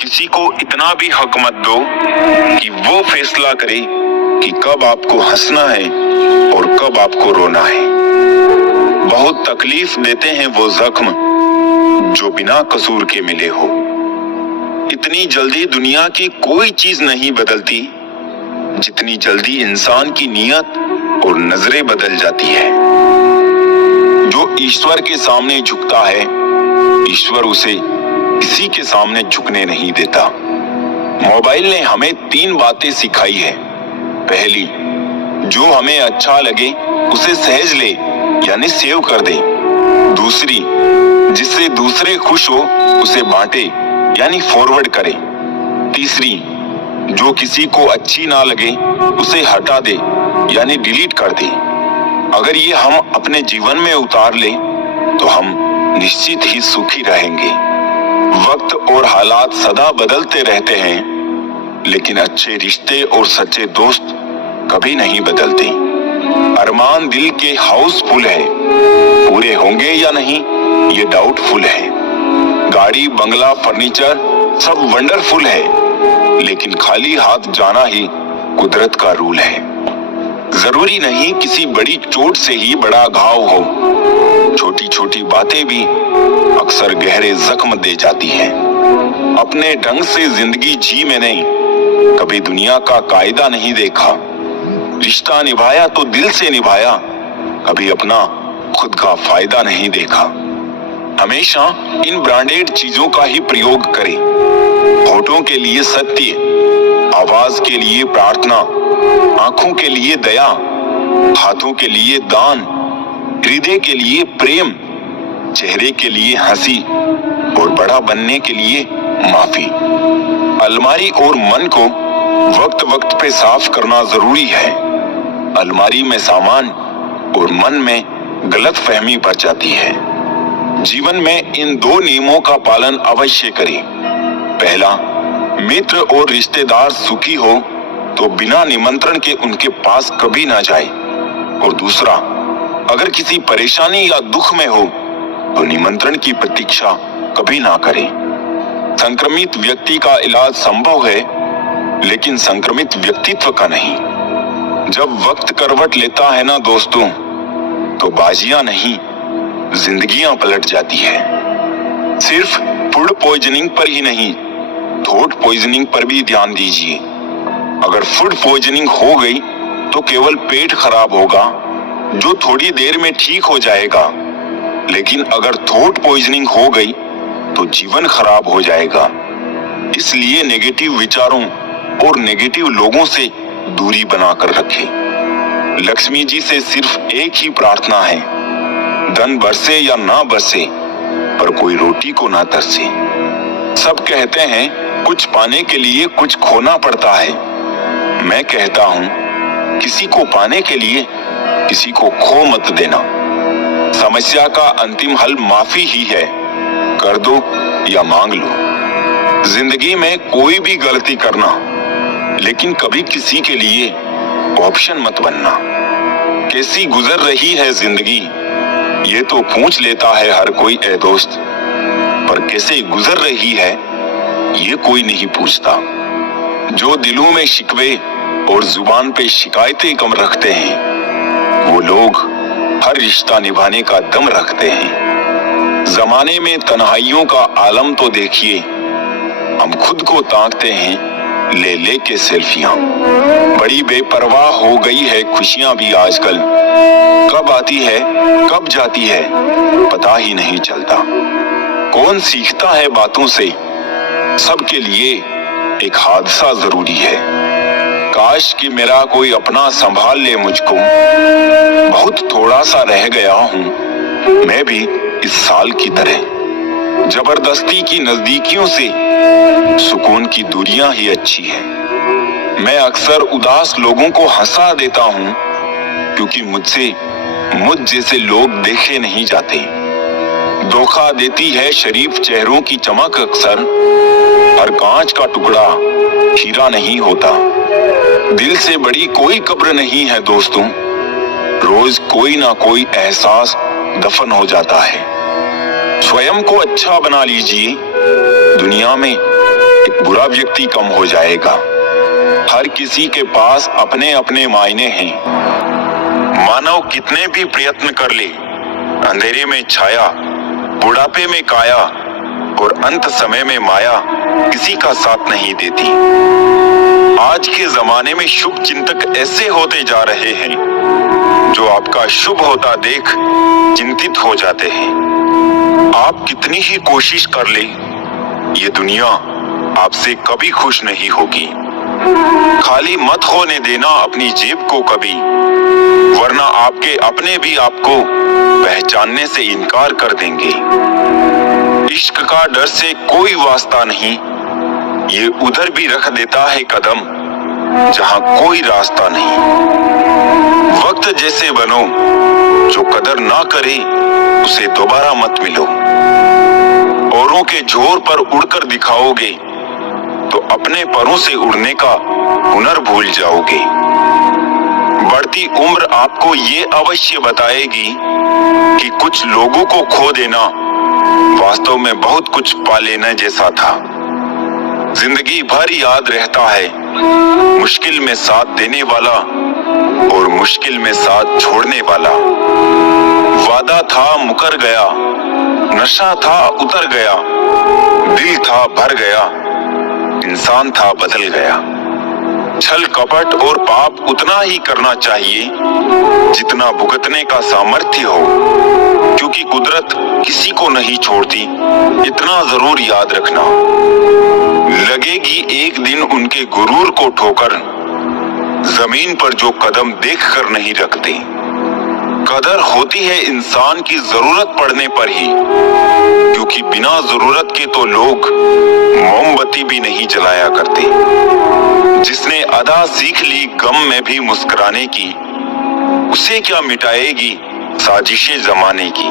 किसी को इतना भी हक मत दो कि वो फैसला करे कि कब आपको हंसना है और कब आपको रोना है। बहुत तकलीफ देते हैं वो जख्म जो बिना कसूर के मिले हो। इतनी जल्दी दुनिया की कोई चीज नहीं बदलती जितनी जल्दी इंसान की नीयत और नजरें बदल जाती है। जो ईश्वर के सामने झुकता है, ईश्वर उसे किसी के सामने झुकने नहीं देता। मोबाइल ने हमें 3 बातें सिखाई है। पहली, जो हमें अच्छा लगे उसे सहज ले यानी सेव कर दे। दूसरी, जिससे दूसरे खुश हो उसे बांटे यानी फॉरवर्ड करे। तीसरी, जो किसी को अच्छी ना लगे उसे हटा दे यानी डिलीट कर दे। अगर ये हम अपने जीवन में उतार ले तो हम निश्चित ही सुखी रहेंगे। वक्त और हालात सदा बदलते रहते हैं, लेकिन अच्छे रिश्ते और सच्चे दोस्त कभी नहीं बदलते। अरमान दिल के हाउसफुल है, पूरे होंगे या नहीं ये डाउटफुल है। गाड़ी, बंगला, फर्नीचर सब वंडरफुल है, लेकिन खाली हाथ जाना ही कुदरत का रूल है। जरूरी नहीं किसी बड़ी चोट से ही बड़ा घाव हो, छोटी छोटी बातें भी अक्सर गहरे जख्म दे जाती हैं। अपने ढंग से जिंदगी जी मैंने कभी दुनिया का कायदा नहीं देखा। रिश्ता निभाया तो दिल से निभाया, कभी अपना खुद का फायदा नहीं देखा। हमेशा इन ब्रांडेड चीजों का ही प्रयोग करें। होठों के लिए सत्य, आवाज के लिए प्रार्थना, आंखों के लिए दया, हाथों के लिए दान, हृदय के लिए प्रेम, चेहरे के लिए हंसी और बड़ा बनने के लिए माफी। अलमारी और मन को वक्त वक्त पे साफ करना जरूरी है। अलमारी में सामान और मन में गलतफहमी बढ़ जाती है। जीवन में इन 2 नियमों का पालन अवश्य करें। पहला, मित्र और रिश्तेदार सुखी हो तो बिना निमंत्रण के उनके पास कभी ना जाए। और दूसरा, अगर किसी परेशानी या दुख में हो तो निमंत्रण की प्रतीक्षा कभी ना करें। संक्रमित व्यक्ति का इलाज संभव है, लेकिन संक्रमित व्यक्तित्व का नहीं। जब वक्त करवट लेता है ना दोस्तों, तो बाजियां नहीं जिंदगियां पलट जाती है। सिर्फ फूड पॉइजनिंग पर ही नहीं, थॉट पॉइजनिंग पर भी ध्यान दीजिए। अगर फूड पॉइजनिंग हो गई तो केवल पेट खराब होगा, जो थोड़ी देर में ठीक हो जाएगा। लेकिन अगर थॉट पॉइजनिंग हो गई तो जीवन खराब हो जाएगा। इसलिए नेगेटिव विचारों और नेगेटिव लोगों से दूरी बनाकर रखें। लक्ष्मी जी से सिर्फ एक ही प्रार्थना है, धन बरसे या ना बरसे पर कोई रोटी को ना तरसे। सब कहते हैं कुछ पाने के लिए कुछ खोना पड़ता है। मैं कहता हूं किसी को पाने के लिए किसी को खो मत देना। समस्या का अंतिम हल माफी ही है, कर दो या मांग लो। जिंदगी में कोई भी गलती करना, लेकिन कभी किसी के लिए ऑप्शन मत बनना। कैसी गुजर रही है जिंदगी ये तो पूछ लेता है हर कोई ए दोस्त, पर कैसे गुजर रही है ये कोई नहीं पूछता। जो दिलों में शिकवे और जुबान पे शिकायतें कम रखते हैं, वो लोग हर रिश्ता निभाने का दम रखते हैं। जमाने में तन्हाइयों का आलम तो देखिए, हम खुद को ताकते हैं ले ले के सेल्फियां। बड़ी बेपरवाह हो गई है खुशियां भी आजकल, कब आती है कब जाती है पता ही नहीं चलता। कौन सीखता है बातों से, सबके लिए एक हादसा जरूरी है। काश कि मेरा कोई अपना संभाल ले मुझको, बहुत थोड़ा सा रह गया हूँ मैं भी इस साल की तरह। जबरदस्ती की नजदीकियों से सुकून की दूरियां ही अच्छी है। मैं अक्सर उदास लोगों को हंसा देता हूँ, क्योंकि मुझसे मुझ जैसे लोग देखे नहीं जाते। धोखा देती है शरीफ चेहरों की चमक अक्सर, हर कांच का टुकड़ा हीरा नहीं होता। दिल से बड़ी कोई कब्र नहीं है दोस्तों, रोज कोई ना कोई एहसास दफन हो जाता है। स्वयं को अच्छा बना लीजिए, दुनिया में एक बुरा व्यक्ति कम हो जाएगा। हर किसी के पास अपने अपने मायने हैं। मानव कितने भी प्रयत्न कर ले, अंधेरे में छाया, बुढ़ापे में काया और अंत समय में माया किसी का साथ नहीं देती। आज के जमाने में शुभ चिंतक ऐसे होते जा रहे हैं जो आपका शुभ होता देख चिंतित हो जाते हैं। आप कितनी ही कोशिश कर ले, ये दुनिया आपसे कभी खुश नहीं होगी। खाली मत होने देना अपनी जेब को कभी, वरना आपके अपने भी आपको पहचानने से इनकार कर देंगे। इश्क का डर से कोई वास्ता नहीं, ये उधर भी रख देता है कदम जहां कोई रास्ता नहीं। वक्त जैसे बनो, जो कदर ना करे उसे दोबारा मत मिलो। औरों के जोर पर उड़कर दिखाओगे तो अपने परों से उड़ने का हुनर भूल जाओगे। बढ़ती उम्र आपको ये अवश्य बताएगी कि कुछ लोगों को खो देना वास्तव में बहुत कुछ पा लेने जैसा था। जिंदगी भर याद रहता है मुश्किल में साथ देने वाला और मुश्किल में साथ छोड़ने वाला। वादा था मुकर गया, नशा था उतर गया, दिल था भर गया, इंसान था बदल गया। छल कपट और पाप उतना ही करना चाहिए जितना भुगतने का सामर्थ्य हो, क्योंकि कुदरत किसी को नहीं छोड़ती, इतना जरूर याद रखना। लगेगी एक दिन उनके गुरूर को ठोकर, जमीन पर जो कदम देख कर नहीं रखते। कदर होती है इंसान की जरूरत पड़ने पर ही, क्योंकि बिना जरूरत के तो लोग मोमबत्ती भी नहीं जलाया करते। जिसने अदा सीख ली गम में भी मुस्कुराने की, उसे क्या मिटाएगी साजिशें जमाने की।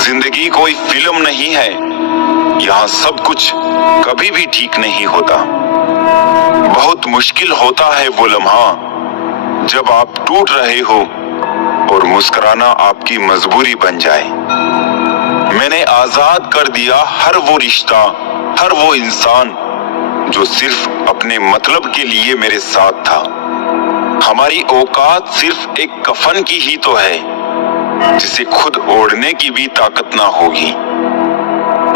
जिंदगी कोई फिल्म नहीं है, यहाँ सब कुछ कभी भी ठीक नहीं होता। बहुत मुश्किल होता है वो लम्हा जब आप टूट रहे हो और मुस्कुराना आपकी मजबूरी बन जाए। मैंने आजाद कर दिया हर वो रिश्ता, हर वो इंसान जो सिर्फ अपने मतलब के लिए मेरे साथ था। हमारी औकात सिर्फ एक कफन की ही तो है, जिसे खुद ओढ़ने की भी ताकत ना होगी।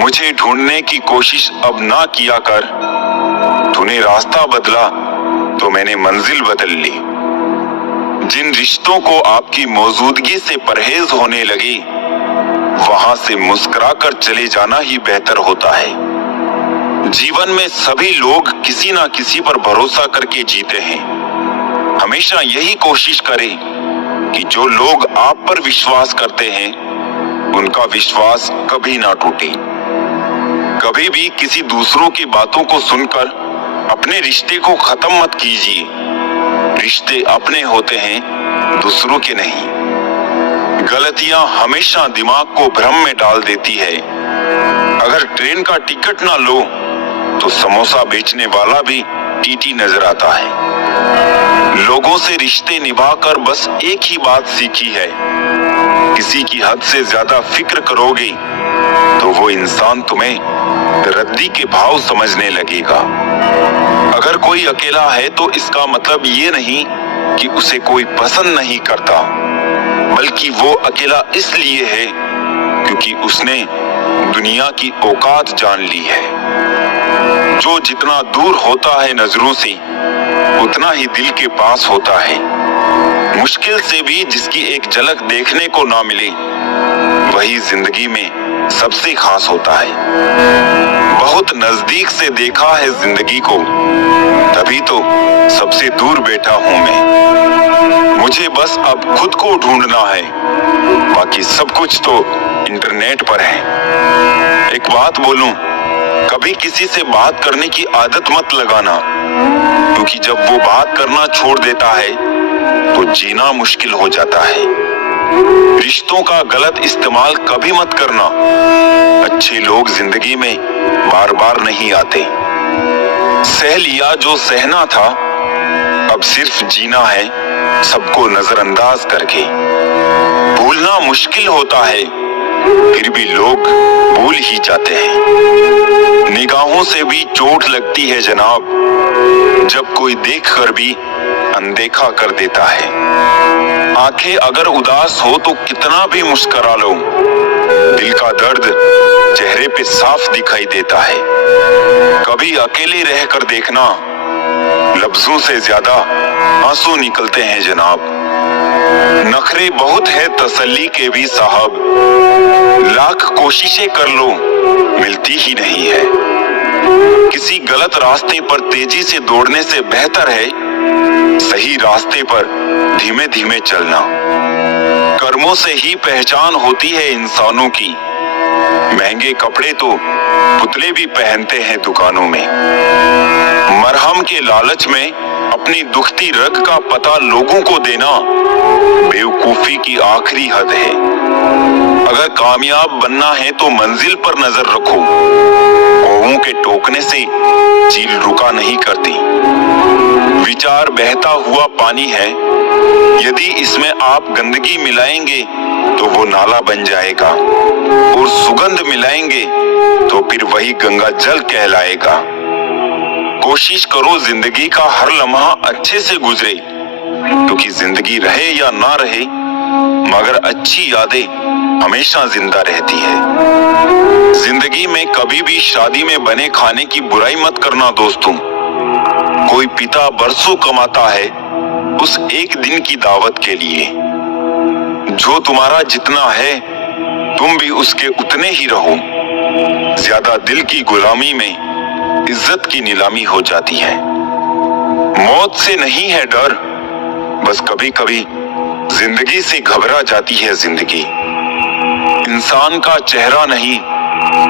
मुझे ढूंढने की कोशिश अब ना किया कर, तूने रास्ता बदला तो मैंने मंजिल बदल ली। जिन रिश्तों को आपकी मौजूदगी से परहेज होने लगे, वहां से मुस्कुरा कर चले जाना ही बेहतर होता है। जीवन में सभी लोग किसी ना किसी पर भरोसा करके जीते हैं। हमेशा यही कोशिश करें कि जो लोग आप पर विश्वास करते हैं, उनका विश्वास कभी ना टूटे। कभी भी किसी दूसरों की बातों को सुनकर अपने रिश्ते को खत्म मत कीजिए। रिश्ते अपने होते हैं, दूसरों के नहीं। गलतियां हमेशा दिमाग को भ्रम में डाल देती है। अगर ट्रेन का टिकट ना लो तो समोसा बेचने वाला भी टीटी नजर आता है। लोगों से रिश्ते निभाकर बस एक ही बात सीखी है, किसी की हद से ज्यादा फिक्र करोगे तो वो इंसान तुम्हें रद्दी के भाव समझने लगेगा। अगर कोई अकेला है तो इसका मतलब ये नहीं कि उसे कोई पसंद नहीं करता, बल्कि वो अकेला इसलिए है क्योंकि उसने दुनिया की औकात जान ली है। जो जितना दूर होता है नजरों से, उतना ही दिल के पास होता है। मुश्किल से भी जिसकी एक झलक देखने को ना मिले, वही जिंदगी में सबसे खास होता है। बहुत नजदीक से देखा है जिंदगी को, तभी तो सबसे दूर बैठा हूं मैं। मुझे बस अब खुद को ढूंढना है, बाकी सब कुछ तो इंटरनेट पर है। एक बात बोलूं, कभी किसी से बात करने की आदत मत लगाना, क्योंकि जब वो बात करना छोड़ देता है तो जीना मुश्किल हो जाता है। रिश्तों का गलत इस्तेमाल कभी मत करना। अच्छे लोग जिंदगी में बार बार नहीं आते। सह लिया जो सहना था, अब सिर्फ जीना है सबको नजरअंदाज करके। भूलना मुश्किल होता है, फिर भी लोग भूल ही जाते हैं। निगाहों से भी चोट लगती है जनाब, जब कोई देखकर भी अनदेखा कर देता है। आंखें अगर उदास हो तो कितना भी मुस्कुरा लो, दिल का दर्द चेहरे पे साफ दिखाई देता है। कभी अकेले रहकर देखना, लफ्जों से ज्यादा आंसू निकलते हैं जनाब। नखरे बहुत है तसल्ली के भी साहब, लाख कोशिशें कर लो मिलती ही नहीं है। किसी गलत रास्ते पर तेजी से दौड़ने से बेहतर है सही रास्ते पर धीमे धीमे चलना। कर्मों से ही पहचान होती है इंसानों की, महंगे कपड़े तो पुतले भी पहनते हैं दुकानों में। मरहम के लालच में अपनी दुखती रग का पता लोगों को देना बेवकूफी की आखिरी हद है। अगर कामयाब बनना है तो मंजिल पर नजर रखो, कौओं के टोकने से चील रुका नहीं करती। विचार बहता हुआ पानी है, यदि इसमें आप गंदगी मिलाएंगे तो वो नाला बन जाएगा, और सुगंध मिलाएंगे तो फिर वही गंगा जल कहलाएगा। कोशिश करो जिंदगी का हर लम्हा अच्छे से गुजरे, क्योंकि जिंदगी रहे या ना रहे मगर अच्छी यादें हमेशा जिंदा रहती है। जिंदगी में कभी भी शादी में बने खाने की बुराई मत करना दोस्तों। कोई पिता बरसों कमाता है उस एक दिन की दावत के लिए। जो तुम्हारा जितना है तुम भी उसके उतने ही रहो। ज्यादा दिल की गुलामी में इज्जत की नीलामी हो जाती है। मौत से नहीं है डर, बस कभी कभी जिंदगी से घबरा जाती है जिंदगी। इंसान का चेहरा नहीं,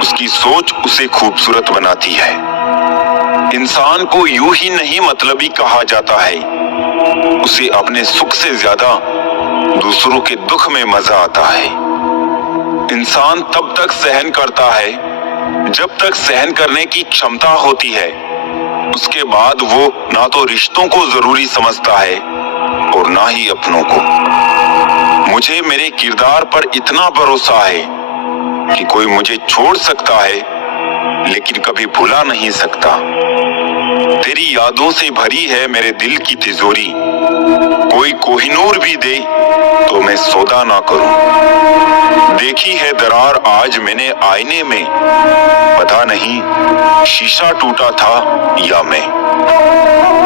उसकी सोच उसे खूबसूरत बनाती है। इंसान को यूं ही नहीं मतलबी कहा जाता है, उसे अपने सुख से ज्यादा दूसरों के दुख में मजा आता है। इंसान तब तक सहन करता है जब तक सहन करने की क्षमता होती है। उसके बाद वो ना तो रिश्तों को जरूरी समझता है और ना ही अपनों को। मुझे मेरे किरदार पर इतना भरोसा है कि कोई मुझे छोड़ सकता है लेकिन कभी भुला नहीं सकता। तेरी यादों से भरी है मेरे दिल की तिजोरी, कोई कोहिनूर भी दे तो मैं सौदा ना करूं। देखी है दरार आज मैंने आईने में, पता नहीं शीशा टूटा था या मैं।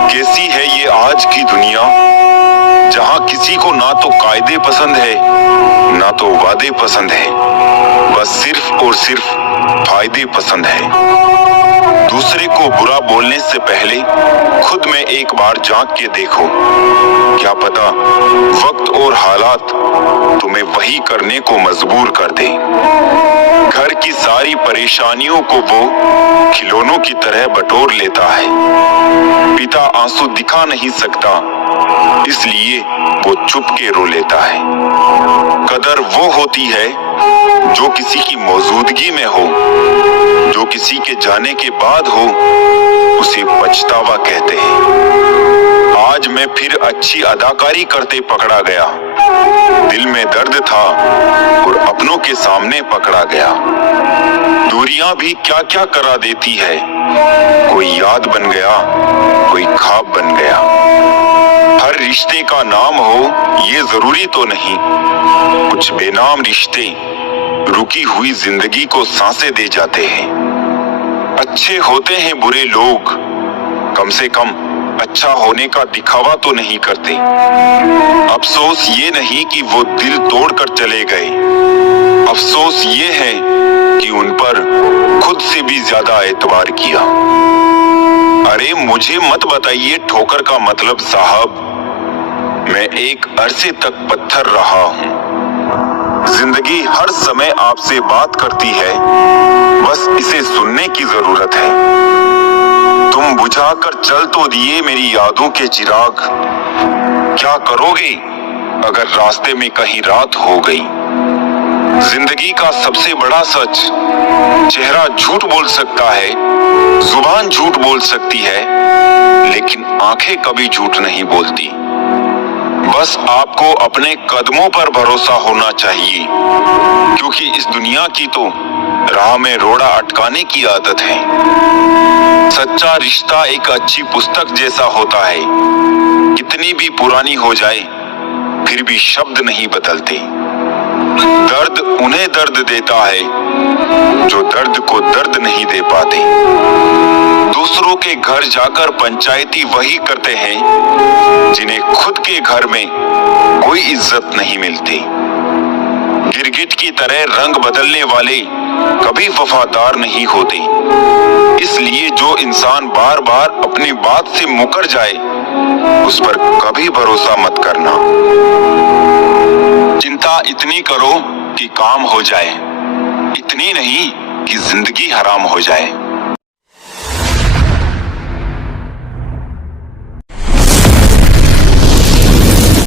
कैसी है ये आज की दुनिया, जहां किसी को ना तो कायदे पसंद है ना तो वादे पसंद है, बस सिर्फ और सिर्फ फायदे पसंद है। दूसरे को बुरा बोलने से पहले खुद में एक बार झांक के देखो, क्या पता वक्त और हालात तुम्हें वही करने को मजबूर कर दे। घर की सारी परेशानियों को वो खिलौनों की तरह बटोर लेता है। पिता आंसू दिखा नहीं सकता, इसलिए वो चुप के रो लेता है। कदर वो होती है जो किसी की मौजूदगी में हो, जो किसी के जाने के बाद हो, उसे पछतावा कहते हैं। आज मैं फिर अच्छी अदाकारी करते पकड़ा गया, दिल में दर्द था और अपनों के सामने पकड़ा गया। दूरियां भी क्या क्या करा देती है, कोई याद बन गया, कोई ख्वाब बन गया। हर रिश्ते का नाम हो ये जरूरी तो नहीं, कुछ बेनाम रिश्ते रुकी हुई जिंदगी को सांसें दे जाते हैं। अच्छे होते हैं बुरे लोग, कम से कम अच्छा होने का दिखावा तो नहीं करते। अफसोस ये नहीं कि वो दिल तोड़कर चले गए, अफसोस ये है कि उन पर खुद से भी ज्यादा एतबार किया। अरे मुझे मत बताइए ठोकर का मतलब साहब, मैं एक अरसे तक पत्थर रहा हूँ। जिंदगी हर समय आपसे बात करती है, बस इसे सुनने की जरूरत है। तुम बुझाकर चल तो दिए मेरी यादों के चिराग, क्या करोगे अगर रास्ते में कहीं रात हो गई। जिंदगी का सबसे बड़ा सच, चेहरा झूठ बोल सकता है, जुबान झूठ बोल सकती है, लेकिन आंखें कभी झूठ नहीं बोलती। बस आपको अपने कदमों पर भरोसा होना चाहिए, क्योंकि इस दुनिया की तो राह में रोड़ा अटकाने की आदत है। सच्चा रिश्ता एक अच्छी पुस्तक जैसा होता है, कितनी भी पुरानी हो जाए फिर भी शब्द नहीं बदलते। दर्द उन्हें दर्द देता है जो दर्द को दर्द नहीं दे पाते। दूसरों के घर जाकर पंचायती वही करते हैं जिन्हें खुद के घर में कोई इज्जत नहीं मिलती। गिरगिट की तरह रंग बदलने वाले कभी वफादार नहीं होते। इसलिए जो इंसान बार बार अपनी बात से मुकर जाए उस पर कभी भरोसा मत करना। चिंता इतनी करो कि काम हो जाए, इतनी नहीं कि जिंदगी हराम हो जाए।